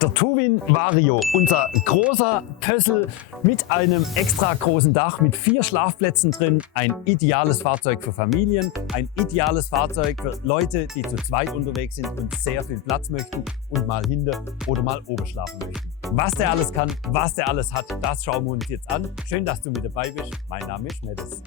Der Tuwin Vario, unser großer Pössl mit einem extra großen Dach mit 4 Schlafplätzen drin. Ein ideales Fahrzeug für Familien, ein ideales Fahrzeug für Leute, die zu zweit unterwegs sind und sehr viel Platz möchten und mal hinter oder mal oben schlafen möchten. Was der alles kann, was der alles hat, das schauen wir uns jetzt an. Schön, dass du mit dabei bist. Mein Name ist Mettes.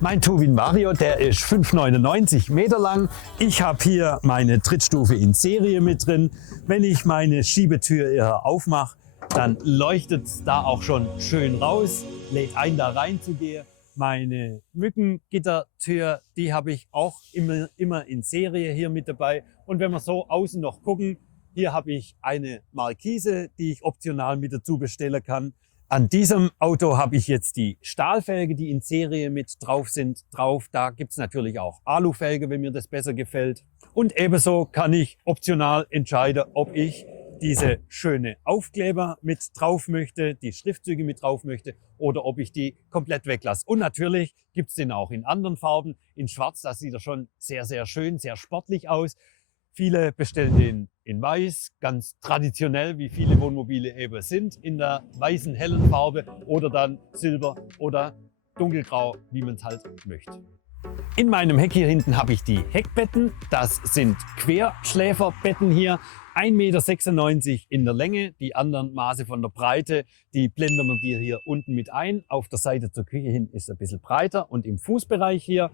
Mein Tuwin Vario, der ist 5,99 Meter lang. Ich habe hier meine Trittstufe in Serie mit drin. Wenn ich meine Schiebetür hier aufmache, dann leuchtet es da auch schon schön raus, lädt ein, da reinzugehen. Meine Mückengittertür, die habe ich auch immer in Serie hier mit dabei. Und wenn wir so außen noch gucken, hier habe ich eine Markise, die ich optional mit dazu bestellen kann. An diesem Auto habe ich jetzt die Stahlfelge, die in Serie mit drauf sind, drauf. Da gibt es natürlich auch Alufelge, wenn mir das besser gefällt. Und ebenso kann ich optional entscheiden, ob ich diese schöne Aufkleber mit drauf möchte, die Schriftzüge mit drauf möchte oder ob ich die komplett weglasse. Und natürlich gibt es den auch in anderen Farben. In Schwarz, das sieht er schon sehr, sehr schön, sehr sportlich aus. Viele bestellen den in weiß, ganz traditionell, wie viele Wohnmobile eben sind, in der weißen, hellen Farbe oder dann Silber oder dunkelgrau, wie man es halt möchte. In meinem Heck hier hinten habe ich die Heckbetten. Das sind Querschläferbetten hier, 1,96 Meter in der Länge. Die anderen Maße von der Breite, die blenden wir dir hier unten mit ein. Auf der Seite zur Küche hin ist es ein bisschen breiter und im Fußbereich hier,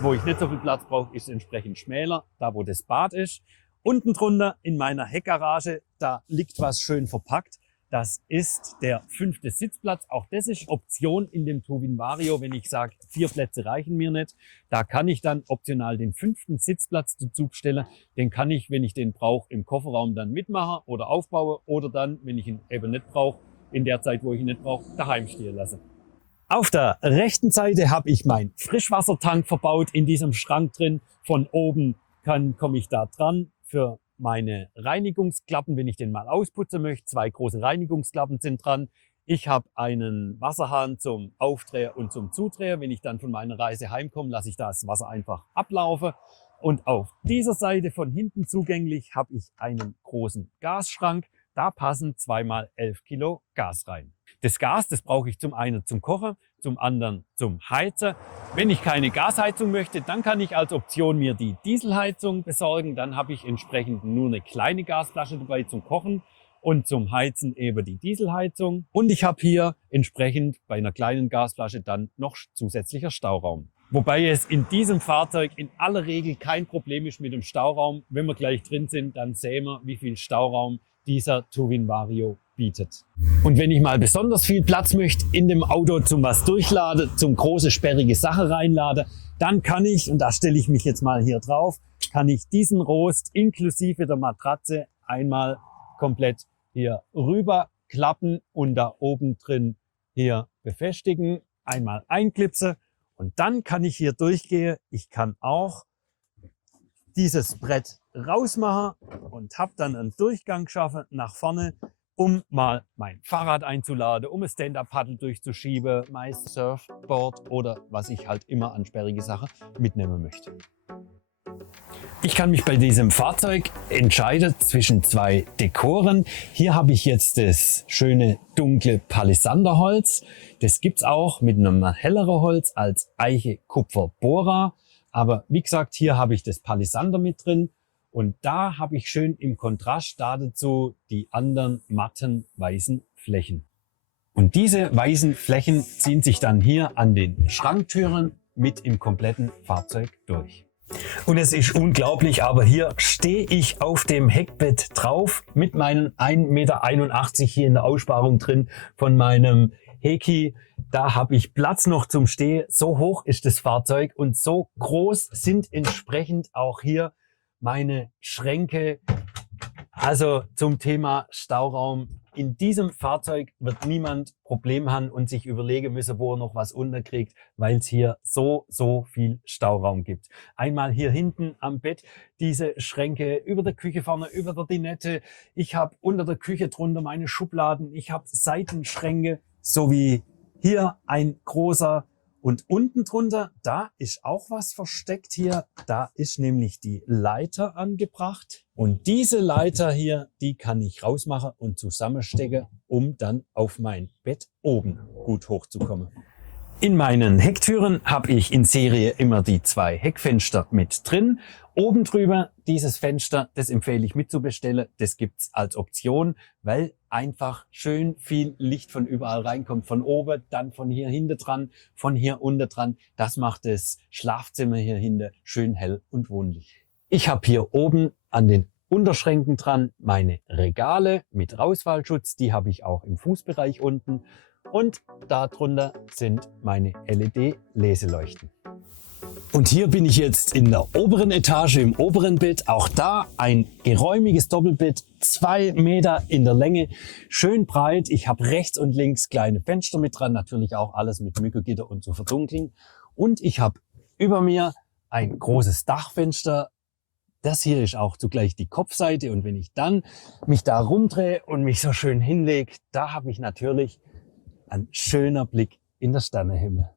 wo ich nicht so viel Platz brauche, ist es entsprechend schmäler, da wo das Bad ist. Unten drunter in meiner Heckgarage, da liegt was schön verpackt. Das ist der 5. Sitzplatz. Auch das ist Option in dem Tuwin Vario, wenn ich sage, 4 Plätze reichen mir nicht. Da kann ich dann optional den 5. Sitzplatz dazu bestellen. Den kann ich, wenn ich den brauche, im Kofferraum dann mitmachen oder aufbauen oder dann, wenn ich ihn eben nicht brauche, in der Zeit, wo ich ihn nicht brauche, daheim stehen lassen. Auf der rechten Seite habe ich meinen Frischwassertank verbaut in diesem Schrank drin. Von oben komme ich da dran für meine Reinigungsklappen, wenn ich den mal ausputzen möchte. 2 große Reinigungsklappen sind dran. Ich habe einen Wasserhahn zum Aufdrehen und zum Zudrehen. Wenn ich dann von meiner Reise heimkomme, lasse ich das Wasser einfach ablaufen. Und auf dieser Seite von hinten zugänglich habe ich einen großen Gasschrank. Da passen 2x11 Kilo Gas rein. Das Gas, das brauche ich zum einen zum Kochen, zum anderen zum Heizen. Wenn ich keine Gasheizung möchte, dann kann ich als Option mir die Dieselheizung besorgen. Dann habe ich entsprechend nur eine kleine Gasflasche dabei zum Kochen und zum Heizen eben die Dieselheizung. Und ich habe hier entsprechend bei einer kleinen Gasflasche dann noch zusätzlicher Stauraum. Wobei es in diesem Fahrzeug in aller Regel kein Problem ist mit dem Stauraum. Wenn wir gleich drin sind, dann sehen wir, wie viel Stauraum dieser Tuwin Vario bietet. Und wenn ich mal besonders viel Platz möchte in dem Auto zum was durchladen, zum große sperrige Sache reinladen, dann kann ich, und da stelle ich mich jetzt mal hier drauf, kann ich diesen Rost inklusive der Matratze einmal komplett hier rüber klappen und da oben drin hier befestigen, einmal einklipsen und dann kann ich hier durchgehen. Ich kann auch dieses Brett rausmachen und habe dann einen Durchgang geschaffen nach vorne, um mal mein Fahrrad einzuladen, um ein Stand-Up-Paddle durchzuschieben, mein Surfboard oder was ich halt immer an sperrige Sachen mitnehmen möchte. Ich kann mich bei diesem Fahrzeug entscheiden zwischen 2 Dekoren. Hier habe ich jetzt das schöne dunkle Palisanderholz. Das gibt es auch mit einem helleren Holz als Eiche Kupfer Bora. Aber wie gesagt, hier habe ich das Palisander mit drin und da habe ich schön im Kontrast dazu die anderen matten weißen Flächen. Und diese weißen Flächen ziehen sich dann hier an den Schranktüren mit im kompletten Fahrzeug durch. Und es ist unglaublich, aber hier stehe ich auf dem Heckbett drauf mit meinen 1,81 Meter hier in der Aussparung drin von meinem Heki. Da habe ich Platz noch zum Stehen. So hoch ist das Fahrzeug und so groß sind entsprechend auch hier meine Schränke. Also zum Thema Stauraum. In diesem Fahrzeug wird niemand Probleme haben und sich überlegen müssen, wo er noch was unterkriegt, weil es hier so viel Stauraum gibt. Einmal hier hinten am Bett diese Schränke, über der Küche vorne, über der Dinette. Ich habe unter der Küche drunter meine Schubladen. Ich habe Seitenschränke sowie hier ein großer Und unten drunter, da ist auch was versteckt hier. Da ist nämlich die Leiter angebracht. Und diese Leiter hier, die kann ich rausmachen und zusammenstecken, um dann auf mein Bett oben gut hochzukommen. In meinen Hecktüren habe ich in Serie immer die 2 Heckfenster mit drin. Oben drüber dieses Fenster, das empfehle ich mitzubestellen. Das gibt's als Option, weil einfach schön viel Licht von überall reinkommt. Von oben, dann von hier hinten dran, von hier unten dran. Das macht das Schlafzimmer hier hinten schön hell und wohnlich. Ich habe hier oben an den Unterschränken dran meine Regale mit Rausfallschutz. Die habe ich auch im Fußbereich unten. Und darunter sind meine LED-Leseleuchten. Und hier bin ich jetzt in der oberen Etage im oberen Bett. Auch da ein geräumiges Doppelbett, 2 Meter in der Länge, schön breit. Ich habe rechts und links kleine Fenster mit dran, natürlich auch alles mit Mückengitter und zu verdunkeln. Und ich habe über mir ein großes Dachfenster. Das hier ist auch zugleich die Kopfseite. Und wenn ich dann mich da rumdrehe und mich so schön hinlege, da habe ich natürlich ein schöner Blick in den Sternenhimmel.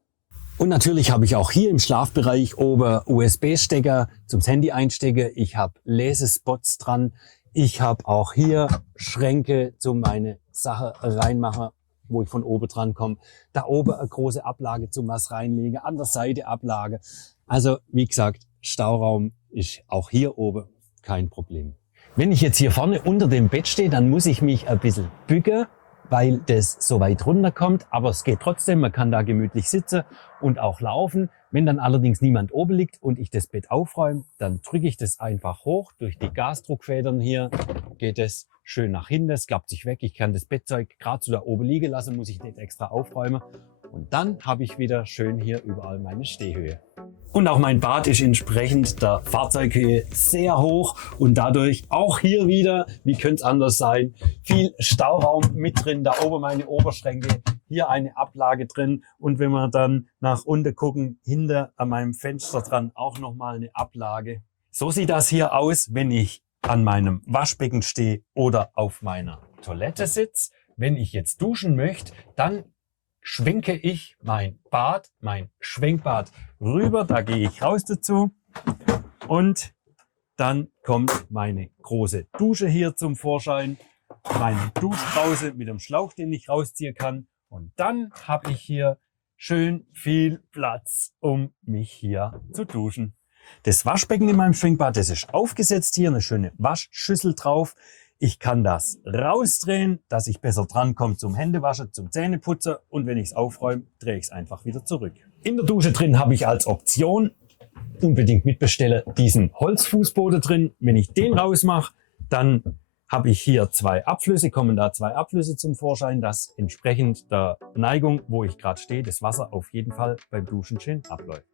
Und natürlich habe ich auch hier im Schlafbereich oben USB-Stecker zum Handy einstecken. Ich habe Lesespots dran. Ich habe auch hier Schränke zum meine Sache reinmachen, wo ich von oben dran komme. Da oben eine große Ablage zum was reinlegen, an der Seite Ablage. Also wie gesagt, Stauraum ist auch hier oben kein Problem. Wenn ich jetzt hier vorne unter dem Bett stehe, dann muss ich mich ein bisschen bücken, weil das so weit runter kommt, aber es geht trotzdem, man kann da gemütlich sitzen und auch laufen. Wenn dann allerdings niemand oben liegt und ich das Bett aufräume, dann drücke ich das einfach hoch. Durch die Gasdruckfedern hier geht es schön nach hinten, es klappt sich weg. Ich kann das Bettzeug gerade so da oben liegen lassen, muss ich nicht extra aufräumen. Und dann habe ich wieder schön hier überall meine Stehhöhe. Und auch mein Bad ist entsprechend der Fahrzeughöhe sehr hoch und dadurch auch hier wieder, wie könnte es anders sein, viel Stauraum mit drin. Da oben meine Oberschränke, hier eine Ablage drin und wenn wir dann nach unten gucken, hinter an meinem Fenster dran auch nochmal eine Ablage. So sieht das hier aus, wenn ich an meinem Waschbecken stehe oder auf meiner Toilette sitze. Wenn ich jetzt duschen möchte, dann schwenke ich mein Bad, mein Schwenkbad rüber, da gehe ich raus dazu und dann kommt meine große Dusche hier zum Vorschein, meine Duschbrause mit dem Schlauch, den ich rausziehen kann und dann habe ich hier schön viel Platz, um mich hier zu duschen. Das Waschbecken in meinem Schwenkbad, das ist aufgesetzt, hier eine schöne Waschschüssel drauf. Ich kann das rausdrehen, dass ich besser drankomme zum Händewaschen, zum Zähneputzen und wenn ich es aufräume, drehe ich es einfach wieder zurück. In der Dusche drin habe ich als Option, unbedingt mitbestellen, diesen Holzfußboden drin. Wenn ich den rausmache, dann habe ich hier 2 Abflüsse, kommen da 2 Abflüsse zum Vorschein, dass entsprechend der Neigung, wo ich gerade stehe, das Wasser auf jeden Fall beim Duschen schön abläuft.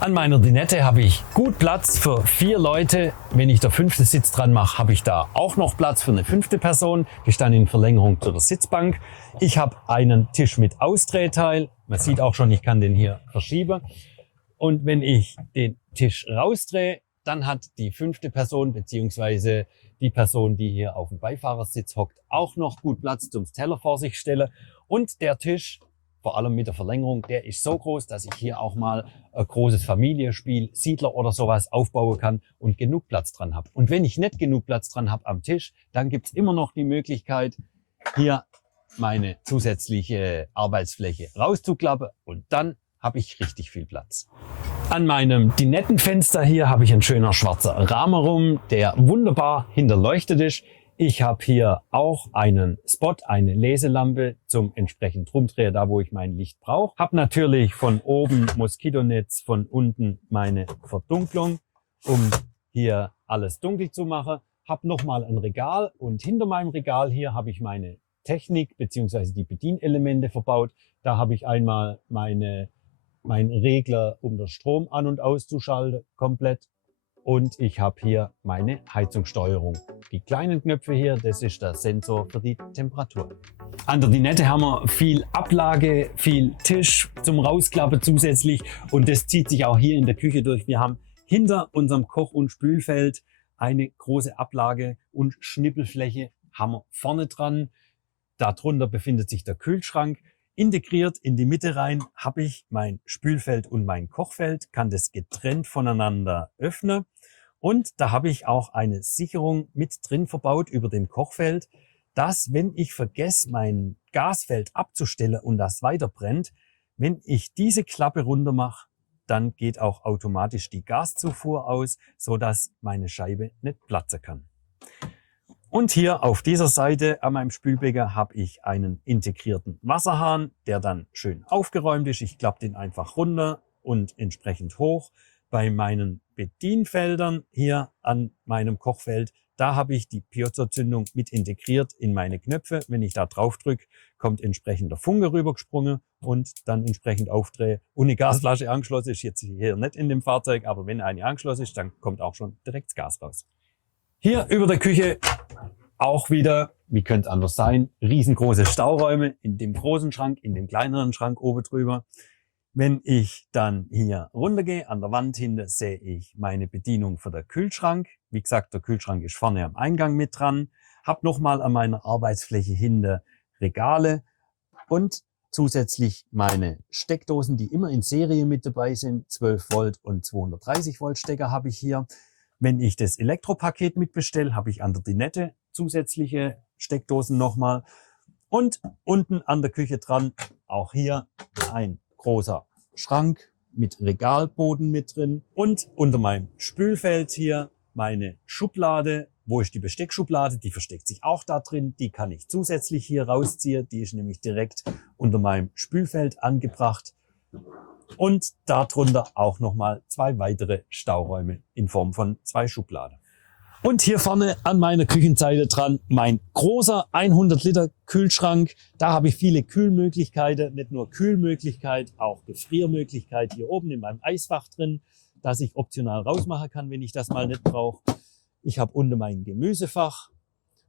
An meiner Dinette habe ich gut Platz für 4 Leute. Wenn ich der 5. Sitz dran mache, habe ich da auch noch Platz für eine 5. Person. Die ist dann in Verlängerung zu der Sitzbank. Ich habe einen Tisch mit Ausdrehteil. Man sieht auch schon, ich kann den hier verschieben. Und wenn ich den Tisch rausdrehe, dann hat die 5. Person bzw. die Person, die hier auf dem Beifahrersitz hockt, auch noch gut Platz zum Teller vor sich stellen. Und der Tisch, vor allem mit der Verlängerung, der ist so groß, dass ich hier auch mal ein großes Familienspiel, Siedler oder sowas aufbauen kann und genug Platz dran habe. Und wenn ich nicht genug Platz dran habe am Tisch, dann gibt es immer noch die Möglichkeit, hier meine zusätzliche Arbeitsfläche rauszuklappen und dann habe ich richtig viel Platz. An meinem Dinettenfenster hier habe ich einen schönen schwarzen Rahmen rum, der wunderbar hinterleuchtet ist. Ich habe hier auch einen Spot, eine Leselampe zum entsprechend rumdrehen, da wo ich mein Licht brauche. Habe natürlich von oben Moskitonetz, von unten meine Verdunklung, um hier alles dunkel zu machen. Habe nochmal ein Regal und hinter meinem Regal hier habe ich meine Technik bzw. die Bedienelemente verbaut. Da habe ich einmal mein Regler, um den Strom an- und auszuschalten, komplett. Und ich habe hier meine Heizungssteuerung. Die kleinen Knöpfe hier, das ist der Sensor für die Temperatur. An der Dinette haben wir viel Ablage, viel Tisch zum Rausklappen zusätzlich. Und das zieht sich auch hier in der Küche durch. Wir haben hinter unserem Koch- und Spülfeld eine große Ablage und Schnippelfläche haben wir vorne dran. Darunter befindet sich der Kühlschrank. Integriert in die Mitte rein habe ich mein Spülfeld und mein Kochfeld, kann das getrennt voneinander öffnen. Und da habe ich auch eine Sicherung mit drin verbaut über dem Kochfeld, dass, wenn ich vergesse, mein Gasfeld abzustellen und das weiter brennt, wenn ich diese Klappe runter mache, dann geht auch automatisch die Gaszufuhr aus, sodass meine Scheibe nicht platzen kann. Und hier auf dieser Seite an meinem Spülbecher habe ich einen integrierten Wasserhahn, der dann schön aufgeräumt ist. Ich klappe den einfach runter und entsprechend hoch. Bei meinen Bedienfeldern hier an meinem Kochfeld, da habe ich die Piezo-Zündung mit integriert in meine Knöpfe. Wenn ich da drauf drücke, kommt entsprechend der Funke rübergesprungen und dann entsprechend aufdrehe. Und eine Gasflasche angeschlossen ist jetzt hier nicht in dem Fahrzeug, aber wenn eine angeschlossen ist, dann kommt auch schon direkt das Gas raus. Hier über der Küche auch wieder, wie könnte es anders sein, riesengroße Stauräume in dem großen Schrank, in dem kleineren Schrank oben drüber. Wenn ich dann hier runtergehe, an der Wand hinten sehe ich meine Bedienung für den Kühlschrank. Wie gesagt, der Kühlschrank ist vorne am Eingang mit dran. Habe nochmal an meiner Arbeitsfläche hinten Regale und zusätzlich meine Steckdosen, die immer in Serie mit dabei sind. 12 Volt und 230 Volt Stecker habe ich hier. Wenn ich das Elektropaket mitbestelle, habe ich an der Dinette zusätzliche Steckdosen nochmal. Und unten an der Küche dran, auch hier ein großer Schrank mit Regalboden mit drin. Und unter meinem Spülfeld hier meine Schublade. Wo ist die Besteckschublade? Die versteckt sich auch da drin. Die kann ich zusätzlich hier rausziehen. Die ist nämlich direkt unter meinem Spülfeld angebracht. Und darunter auch nochmal 2 weitere Stauräume in Form von 2 Schubladen. Und hier vorne an meiner Küchenseite dran mein großer 100 Liter Kühlschrank. Da habe ich viele Kühlmöglichkeiten, nicht nur Kühlmöglichkeit, auch Gefriermöglichkeit hier oben in meinem Eisfach drin, das ich optional rausmachen kann, wenn ich das mal nicht brauche. Ich habe unten mein Gemüsefach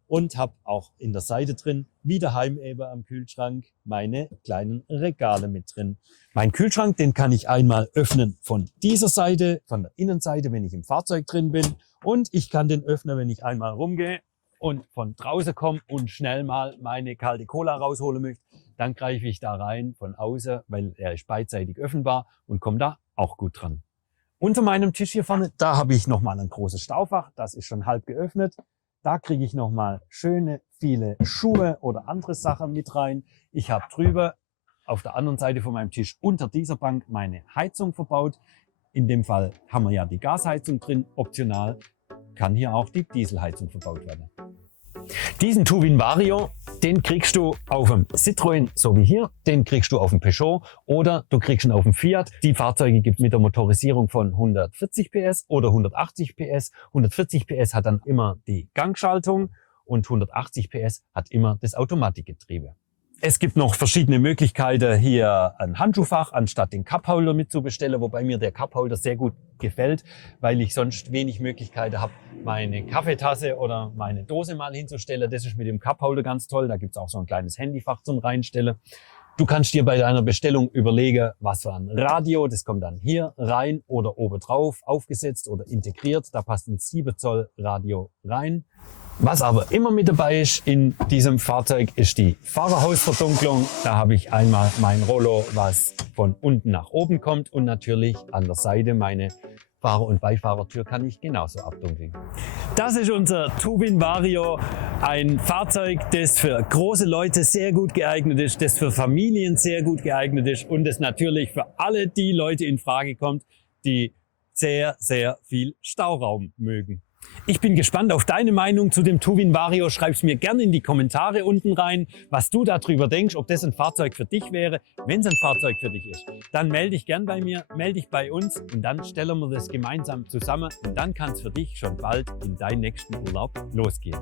und habe auch in der Seite drin, wie daheim eben am Kühlschrank, meine kleinen Regale mit drin. Mein Kühlschrank, den kann ich einmal öffnen von dieser Seite, von der Innenseite, wenn ich im Fahrzeug drin bin. Und ich kann den öffnen, wenn ich einmal rumgehe und von draußen komme und schnell mal meine kalte Cola rausholen möchte. Dann greife ich da rein von außen, weil er ist beidseitig öffnbar und komme da auch gut dran. Unter meinem Tisch hier vorne, da habe ich nochmal ein großes Staufach. Das ist schon halb geöffnet. Da kriege ich nochmal schöne, viele Schuhe oder andere Sachen mit rein. Ich habe drüber auf der anderen Seite von meinem Tisch unter dieser Bank meine Heizung verbaut. In dem Fall haben wir ja die Gasheizung drin. Optional kann hier auch die Dieselheizung verbaut werden. Diesen Tuvin Vario, den kriegst du auf dem Citroën, so wie hier, den kriegst du auf dem Peugeot oder du kriegst ihn auf dem Fiat. Die Fahrzeuge gibt es mit der Motorisierung von 140 PS oder 180 PS. 140 PS hat dann immer die Gangschaltung und 180 PS hat immer das Automatikgetriebe. Es gibt noch verschiedene Möglichkeiten, hier ein Handschuhfach anstatt den Cupholder mitzubestellen, wobei mir der Cupholder sehr gut gefällt, weil ich sonst wenig Möglichkeiten habe, meine Kaffeetasse oder meine Dose mal hinzustellen. Das ist mit dem Cupholder ganz toll. Da gibt es auch so ein kleines Handyfach zum Reinstellen. Du kannst dir bei deiner Bestellung überlegen, was für ein Radio, das kommt dann hier rein oder oben drauf aufgesetzt oder integriert. Da passt ein 7 Zoll Radio rein. Was aber immer mit dabei ist in diesem Fahrzeug, ist die Fahrerhausverdunklung. Da habe ich einmal mein Rollo, was von unten nach oben kommt, und natürlich an der Seite meine Fahrer- und Beifahrertür kann ich genauso abdunkeln. Das ist unser Tuvin Vario, ein Fahrzeug, das für große Leute sehr gut geeignet ist, das für Familien sehr gut geeignet ist und das natürlich für alle die Leute in Frage kommt, die sehr, sehr viel Stauraum mögen. Ich bin gespannt auf deine Meinung zu dem Tuvin Vario. Schreib es mir gerne in die Kommentare unten rein, was du darüber denkst, ob das ein Fahrzeug für dich wäre. Wenn es ein Fahrzeug für dich ist, dann melde dich gern bei mir, melde dich bei uns und dann stellen wir das gemeinsam zusammen und dann kann es für dich schon bald in deinen nächsten Urlaub losgehen.